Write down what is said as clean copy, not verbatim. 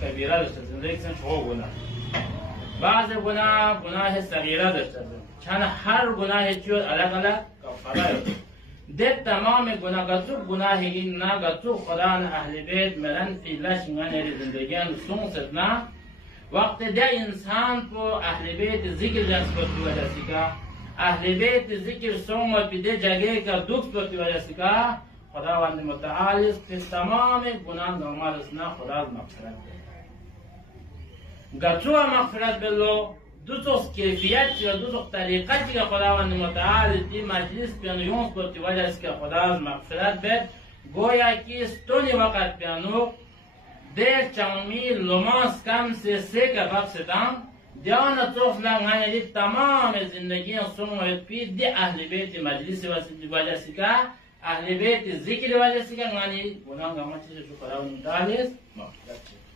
کبیره داشته زندگی کسان چه گناه بعض گناه صغیره داشته چند هر گناه چیز الگ الگ کفاره ده تمام گناه گتو گناه این نه گتو خدا اهل بیت مرن فی لشنگان زندگیان سون ستنا وقت ده انسان کو اهل بیت ذکر جنس کرتی وجہ سکا اهل بیت ذکر سون و پیده جگه کا دوست کرتی وجہ سکا خداوند متعال که تمام گناه نرمال اسنا خدا مغفرت گتو مغفرت بلو دو تا کیفیت یا دو تا طریقتی که خداوند متعال دی مجلس بیانویونس کرتی وجہ سکا خدا مغفرت بد گویا که ستونی وقت بیانو در چامی لماس کم سے کا باب ستان دیانا توفلا غانی دی تمام زندگی سومویت پی دی اهل بیت مجلس وجہ سکا اهل بیت ذکر وجہ سکا غانی گناه گما چیز جو خداوند متعال مغفرت